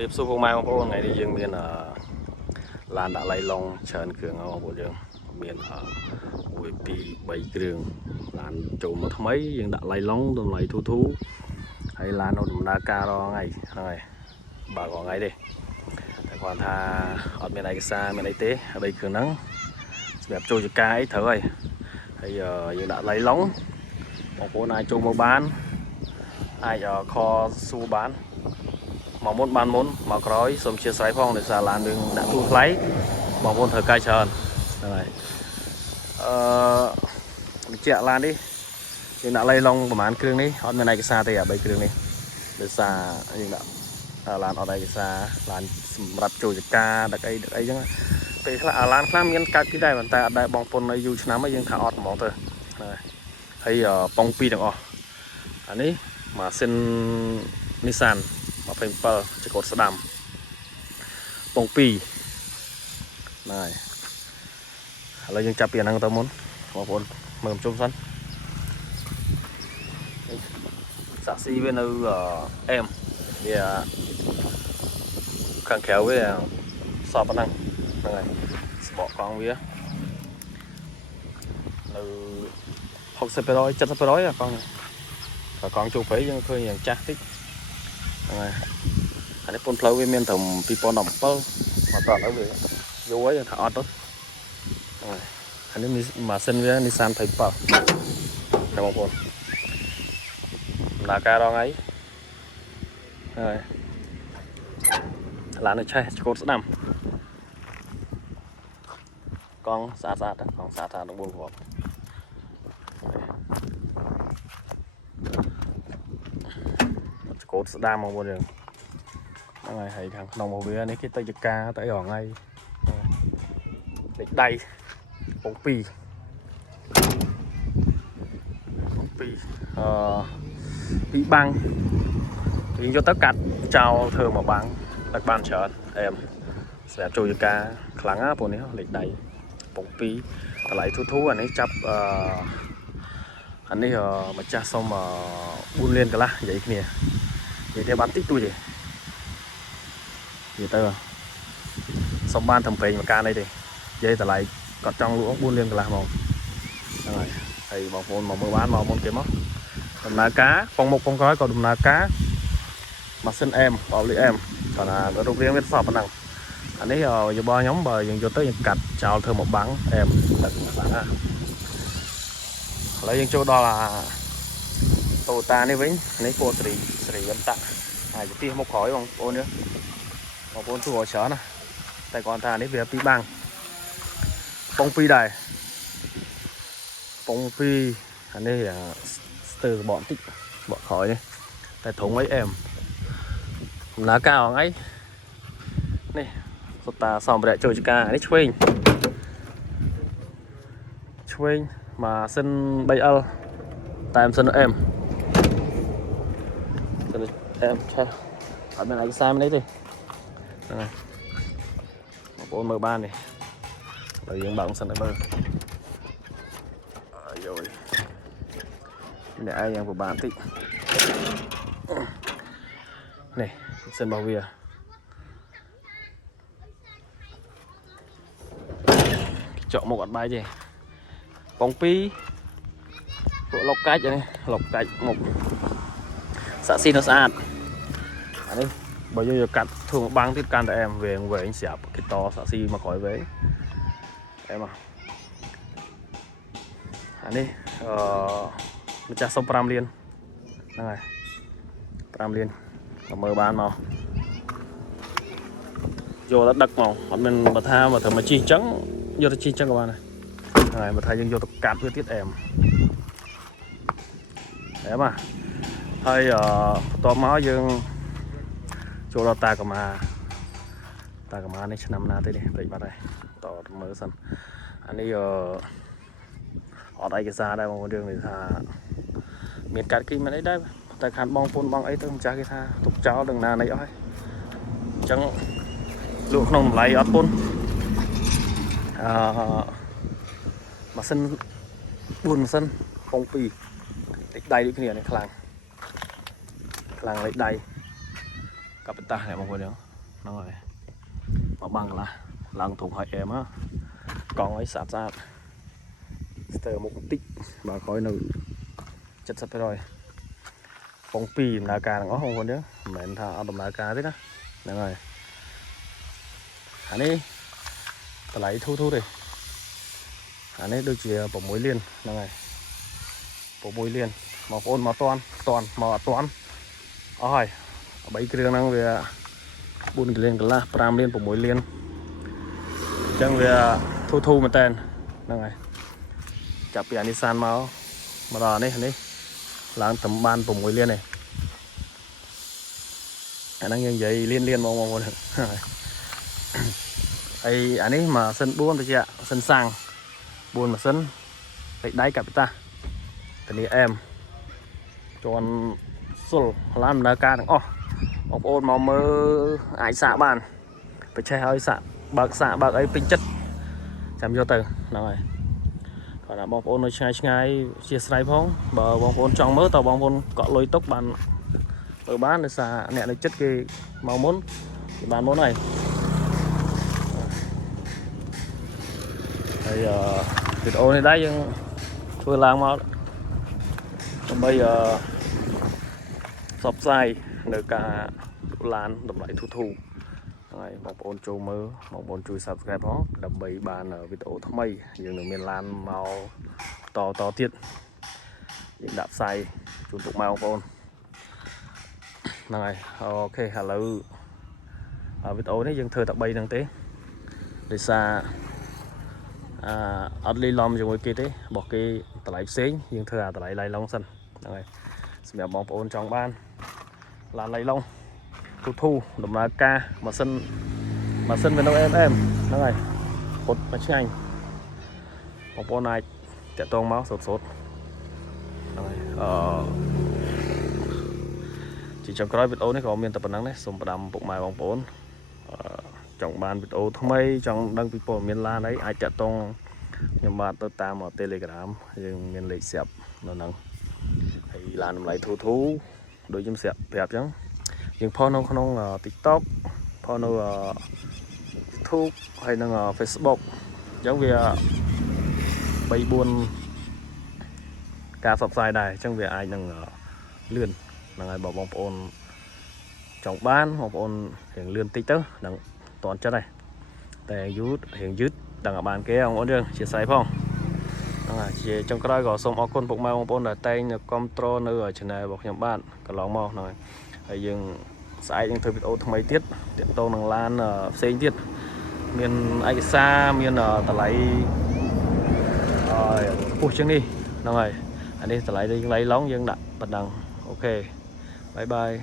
រៀបសួរពុកម៉ែបងប្អូនថ្ងៃនេះយើងមានឡានដាក់ឡៃឡុងច្រើនគ្រឿងបងប្អូនយើងមាន1 2 3គ្រឿងឡានចូលមកថ្មីយើងដាក់ឡៃឡុងតម្លៃធូរហើយឡាននៅដំណើរការរាល់ថ្ងៃហ្នឹងហើយបើរាល់ថ្ងៃទេតែគាត់ថាអត់មានឯកសារមានអីទេ3គ្រឿងហ្នឹងសម្រាប់ចូលចការអីត្រូវហើយយើងដាក់ឡៃឡុងបងប្អូនអាចចូលមកបានអាចខសួរបានមកមុនបានមុនមកក្រោយសូមអធិស្ឋានផងដោយសារឡានយើងដាក់ទូថ្លៃបងប្អូនត្រូវកាយច្រើនហ្នឹងហើយបញ្ជាក់ឡាននេះយើងដាក់ឡៃឡុងប្រហែលគ្រឿងនេះអត់មានឯកសារទេ3គ្រឿងនេះដោយសារយើងដាក់ឡានអត់ឯកសារឡានសម្រាប់ចូលចការដឹកអីចឹងពេលខ្លះឡានខ្លះមានកាត់ពីដែរប៉ុន្តែអត់ដែរបងប្អូននៅយូរឆ្នាំហើយយើងថាអត់ហ្មងទៅហើយប៉ុង2ទាំងអស់អានេះម៉ាស៊ីន Nissan 27ចកូតស្ដាំប៉ុង2ហ្នឹងហើយឥឡូវយើងចាប់ពីអាហ្នឹងទៅមុនបងប្អូនមើលជុំសិនសាក់ស៊ីវានៅអែមវាខាងក្រៅវាសពប៉ុណ្ណឹងហ្នឹងហើយស្បកកង់វានៅ60% 70% កង់នេះកង់ជួបព្រៃយើងឃើញយ៉ាងចាស់តិចហ្នឹងហើយអានេះពន្ធផ្លូវវាមានត្រឹម2017មកតដល់វាយូរហើយយើងថាអត់ទៅហ្នឹងហើយអានេះម៉ាស៊ីនវា Nissan 27តែបងប្អូនដំណើរការរងហើយឡាននៅឆេះឆ្កូតស្ដាំកង់ស្អាតកង់ស្អាតនឹង4គ្រាប់ឆ្កូតស្ដាំបងប្អូនយើងហ្នឹងហើយខាងក្នុងរបស់វានេះគេទៅចការទៅអីរងថ្ងៃលេខដៃប៉ុង2ពីបាំងយើងយកទៅកាត់ចោលធ្វើមកបាំងដឹកបានច្រើនអែមសម្រាប់ចូលចការខ្លាំងណាពួកនេះលេខដៃប៉ុង2តម្លៃធូរអានេះចាប់អានេះម្ចាស់សុំ4 លានកន្លះនិយាយគ្នានិយាយទៅបានតិចតួចទេនិយាយទៅសុំបានត្រឹមប្រេងមកការនេះទេនិយាយតម្លៃគាត់ចង់លក់4 លានកន្លះមកហ្នឹងហើយបងប្អូនមកមើលបានមកមុនគេមកដំណើរការប៉ុងមុខប៉ុងក្រោយក៏ដំណើរការម៉ាស៊ីនអែមបោលីអែមគាត់ថារូបរាងវាសពប៉ុណ្ណឹងអានេះយោបល់ខ្ញុំបើយើងយកទៅយើងកាត់ចោលធ្វើមកបាំងអែមទឹកបាំងឥឡូវយើងចូលដល់តូតានេះវិញនេះពណ៌ស្រីវន្តៈហើយទៅទីមុខក្រោយបងប្អូនបងប្អូនសួរច្រើនណាតែគាត់ថានេះវាពីបាំងប៉ុង2ដែរប៉ុង2អានេះស្ទើរបកបន្តិចបកក្រោយនេះតែធុងអីអែមដំណើរការអីនេះសុទ្ធតាសម្ភារៈចូលចការនេះឆ្វេងម៉ាស៊ីន 3L តែម៉ាស៊ីនអែមឆេះអត់មានឯកសារនេះទេហ្នឹងហើយបងប្អូនមើលបាននេះហើយយើងបើកសិនឲ្យមើលយោនេះឯងយ៉ាងពិបាកបន្តិចនេះសិនរបស់វាចកមុខអត់បាយទេប៉ុង2ពួកលុកកាច់នេះលុកកាច់មុខសាក់ស៊ីនៅស្អាតអានេះបើយើងយកកាត់ធ្វើមកបាំងទៀតកាន់តែអែមវែងស្រាប់គេតសាក់ស៊ីមកក្រោយវែងអែមអានេះម្ចាស់សុំ5 លានហ្នឹងហើយ5 លានមកមើលបានមកយកទៅដឹកមកអត់មានបើថាមកធ្វើមកជីអញ្ចឹងយកទៅជីអញ្ចឹងក៏បានដែរហ្នឹងហើយបើថាយើងយកទៅកាត់វាទៀតអែមហើយបន្ទាប់មកយើងចូលដល់តាកម្មានេះឆ្នាំណាទេនេះភ្លេចបាត់ហើយតមើលសិនអានេះអត់ឯកសារដែរបងប្អូនយើងនិយាយថាមានកាត់គីមិនអីដែរតែខាងបងប្អូនបងអីទៅម្ចាស់គេថាទុកចោលដឹងណានៃអស់ហើយអញ្ចឹងលក់ក្នុងតម្លៃអត់ពុនម៉ាស៊ីន4ម៉ាស៊ីនប៉ុង2លេខដៃដូចគ្នានេះខ្លាំងលេខដៃកាបតានេះបងប្អូន rồi mà bằng là lần thùng hỏi em á còn ấy sạt sạt sờ một tích bà khói nữ chất sạch rồi bóng pì nà cà nó không còn nữa mẹn thà ở đầm nà cà thế đó rồi anh ấy ta lấy thu đi anh ấy đôi chìa bộ mối liên rồi bộ mối liên màu ôn màu toàn màu toàn rồi bảy cái đường năng về buôn cái liên cái là pram liên bộ mối liên chẳng về thu mà tên rồi chặt bị anh san máu mà đò này là tầm ban bộ mối liên này anh đang như vậy liên mong ấy anh ấy mà sân buôn thôi chị ạ sân sang buôn mà sân phải đáy cả ta từ này em chọn sổ làm ra ca đừng ông ôn mà mơ ai xạ bàn phải che hơi xạ bạc ấy tinh chất chăm cho từ rồi còn là bóng ôn nó ngay chia sẻ phong bờ bóng ôn trong mớ tàu bóng ôn có lôi tốc bàn ở bán để xả nè lấy chất cái màu muốn cái bàn món này bây giờ video này đấy nhưng vừa làm mà bây giờ sập dài được cả lan đập lại thu này một ôn châu mơ một ôn chui subscribe đó đập bảy bàn ở video thăm mây nhưng ở miền Lan màu to tiết những đạp sai chủ tục màu ôn này ok hello ở video này dân thơ tập bay năng tế để xa ở ly lom dùng cái thế bỏ cái tờ lại xế nhưng thưa tờ lại lay long sân rồi xem bóng ôn trong ban là lay long thu đầm lá ca mà sân về đâu em nó này một bánh anh bóng ôn này tẹt toang máu sốt chỉ trong cái video này có miền tập nắng đấy xong đầm bụng mày bóng ôn trong ban video thông mấy trong đăng people miền Lan đấy ai chặt tông nhưng mà tôi tam ở Telegram nhưng miền lệ xẹp nó nắng thì làm lại thu đôi chấm xẹp đẹp chứ nhưng phone nó không TikTok phone nó YouTube hay là Facebook giống như bay buôn ca sập dài này trong việc ai đang lươn là ngày bảo bóng ôn trong ban bóng ôn hiện lươn tích tớ đằng toàn chất này để rút hiện dứt đằng ở bàn kia ông ôn đường chia sẻ không chỉ trong cái đó có xong ở con bụng mai bóng ôn là tay control nữa ở trên này bọc nhầm bạn cả lóng màu này hay dừng sai những thứ video thông mấy tiết tiện tô năng lan ở xây tiết miền anh xa miền ở ta lấy ui chân đi rồi anh đi ta lấy lóng dân đặt bật đằng ok bye bye.